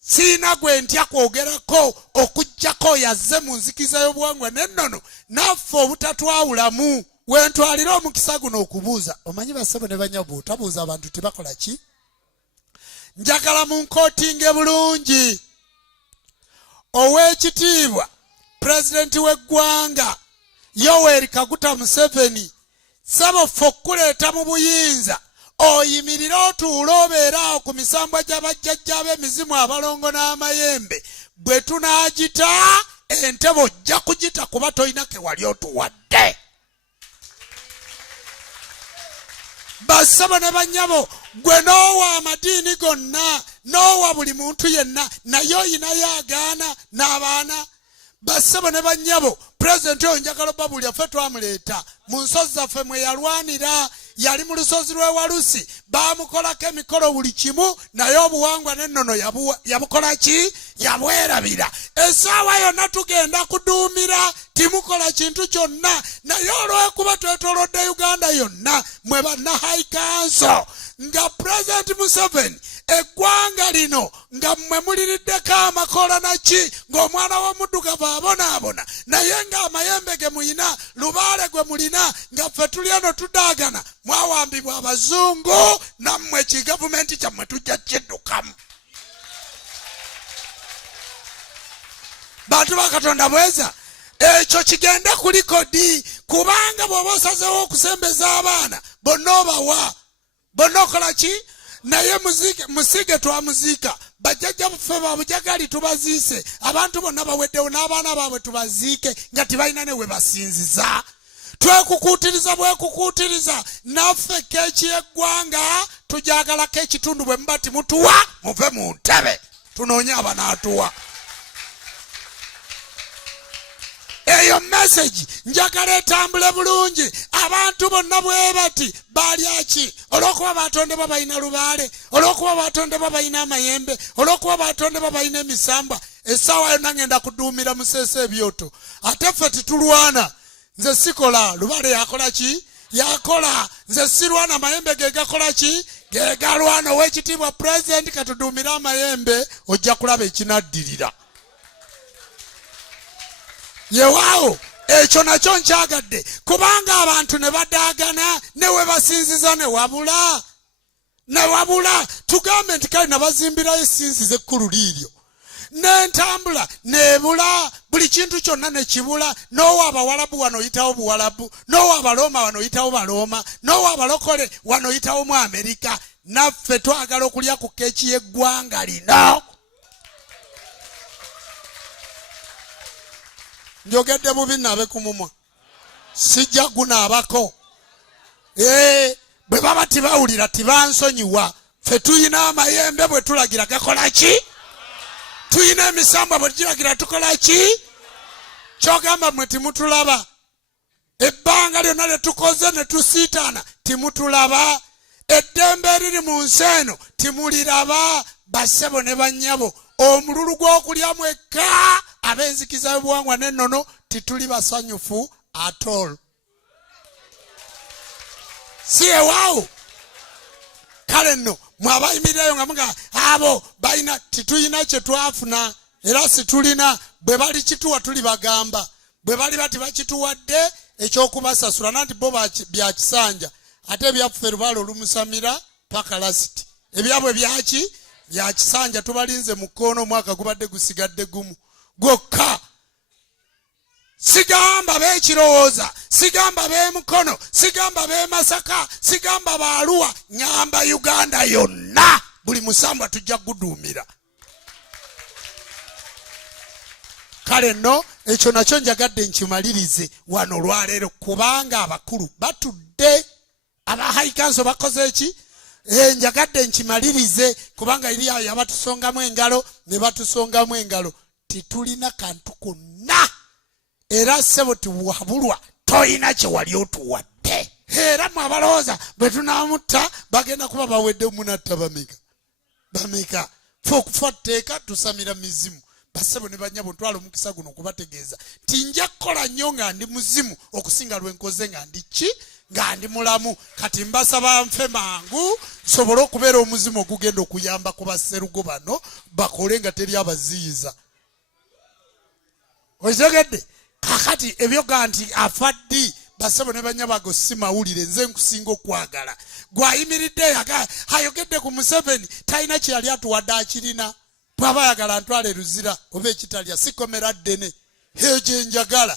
Slina gwe ntya kwogerako okujjako yazze mu nzikiza y'obuwangwa n'ennono naffe obutatwawulamu wentwalira omukisa guno okubuuza. Omanyi bassebo ne banyabo otabuuza abantu tebakola ki? Njagala mu nkootinge bulungi Oweekitiibwa Pulezidenti w'eggwanga Yoweri Kaguta Museveni, ssebo ffe okuleeta mu buyinza oyimirire otuule obeeraawo ku misambwa gy'abajjajja b'emizimu abalongo n'amayembe. Bwe tunaagita entebe ojja kugita kuba tolina ke wali otuwadde. Bassebo ne bannyabo, gwe n'owa amadiini gonna n'owa buli muntu yenna naye oyinayo agaana n'abaana. Bassebo ne bannyabo, Pulezidenti oyo njagala babulya ffe twamuleeta mu nsozi zaffe mwe yalwanira. Yali mu lusozi lw'Ewalusi baamukolako emikolo buli kimu naye obuwangwa n'ennono yabukola ki? Yabwerabira. Essaawa yonna tugenda kuduumira timukola kintu kyonna naye olw'ekuba twetoolodde Uganda yonna mwe banna High Council nga Pulezidenti Museveni eggwanga lino nga mmwe muliriddeko amakola naki ng'omwana w'omuddugavu abonaabona naye ng'amayembe ge muyina lubaale gwe mulina nga ffe tuli eno tudaagana mwawambibwa abazungu nammwe kigavumenti kyammwe tujja kiddukamu. Bantu ba Katonda bweza ekyo kigende ku likodi kubanga bw'oba osazeewo okusembeza abaana bonna obawa bonna okola ki? Naye musige twamuziika bajjajja baffe babujagali tubaziise abantu bonna baweddewo n'abaana baabwe tubaziike nga tibalina ne we basinziza. Twekukuutiriza bwekukuutiriza naffe keeki y'eggwanga tujagalako ekitundu bwe muba timutuwa muve mu ntebe tunoonye abanaatuwa. Eyo message njagala etambule bulungi. Abantu bonna bwe bati balya ki? Olw'okuba batondebwa balina lubaale, olw'okuba batondebwa balina amayembe, olw'okuba batondebwa balina emisambwa. Essaawa yonna ngenda kuduumira museese ebyoto. Ate ffe titulwana. Nze sikola lubaale yakola ki? Yakola. Nze sirwana amayembe ge gakola ki? Ge galwana. Oweekitiibwa Pulezidenti katuduumira amayembe ojja kulaba ekinaddirira. Yewaawo ekyo nakyo nkyagadde kubanga abantu ne badaagana ne we basinziza ne wabula tugambe nti kale nabazimbirayo essinzizo ekkulu liiryo n'entambula nebula buli kintu kyonna ne kibula. N'owa abawalabu wano oyitawo buwalabu, n'owa abalooma wano oyitawo balooma, n'owa abalokole wano oyitawo mu Amerika. Naffe twagala okulya ku keeki y'eggwanga lino. Njogedde bubi naabe ku mumwa sijja gunaabako. Bwe baba tibawulira tibansonyiwa. Ffe tuyina amayembe bwe tulagira gakola ki? Tuyina emisambwa bwe tugiragira tukola ki? Kyogamba mmwe timutulaba. Ebbanga lyonna lye tukoze ne tusiitaana timutulaba. Eddembe eriri mu nsi eno timuliraba. Bassebo ne bannyabo, omululu gw'okulya mwekka ab'enzikiza y'obuwangwa n'ennono tituli basanyufu at all. Si ewaawo kale nno mwabayimirirayo nga muga abo balina tituyina kye twafuna era situlina. Bwe bali kituwa tuli bagamba, bwe bali bati bakituwadde ekyokubasasula nanti bo bya kisanja ate ebyaffe lubaale olumusamira paka lasiti. Ebyabwe byaki? Bya kisanja tubalinze mu kkono omwaka gubadde gusigadde gumu gwokka. Sigamba b'ekirowooza, sigamba b'emukono, sigamba b'emasaka, sigamba baaluwa, ngamba Uganda yonna buli musambwa tujja kuduumira. Kale nno ekyo nakyo njagadde nkimalirize wano olwaleero kubanga abakulu batudde. Aba High Council bakoze eki? Njagadde nkimalirize kubanga eri ayo abatusongamu engalo ne batusongamu engalo. Titulina kantu konna era ssebo tiwabulwa toyina kye wali otuwadde. Era mwe abalowooza bwe tunaamutta bagenda kuba bawedde munatta bameka. Ffe okufa tteeka tusamira mizimu. Bassebo ne bannyabo ntwala omukisa guno okubategeeza nti nja kukola nnyo nga ndi muzimu okusinga lwe nkoze nga ndi ki? nga ndi mulamu kati mbasaba nfe mangu nsobole okubeera omuzimu ogugenda okuyamba ku basserugo bano bakole nga teri abaziyiza. Okitegedde? Kakati ebyoga nti afaddi basebo ne banyabago si mawulire nze nkusinga okwagala gwayimiridde ayogedde ku Museveni talina kye yali atuwadde akirina bw'aba ayagala ntwale ruzira oba ekitalya sikomera ddene eyo gye njagala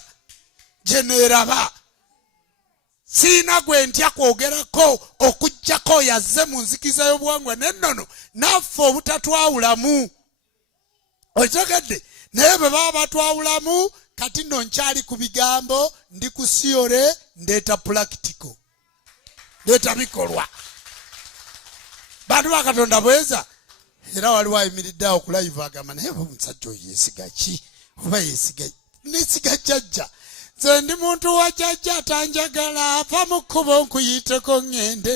gye neeraba. Siina gwe ntya kwogerako okuggyako yazze mu nzikiriza y'obuwangwa n'ennono naffe obutatwawulamu. Okitegedde? Naye bwe baba batwawulamu kati nno nkyali ku bigambo ndi ku siyore ndeeta practical ndeeta bikolwa. Bantu ba Katonda bweza era waliwo ayimiridde awo ku live agamba naye omusajja oyo yeesiga ki oba yeesiga neesiga jjajja nze ndi muntu wa jjajja atanjagala va mu kkubo nkuyiteko ŋŋende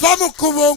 va mu kkubo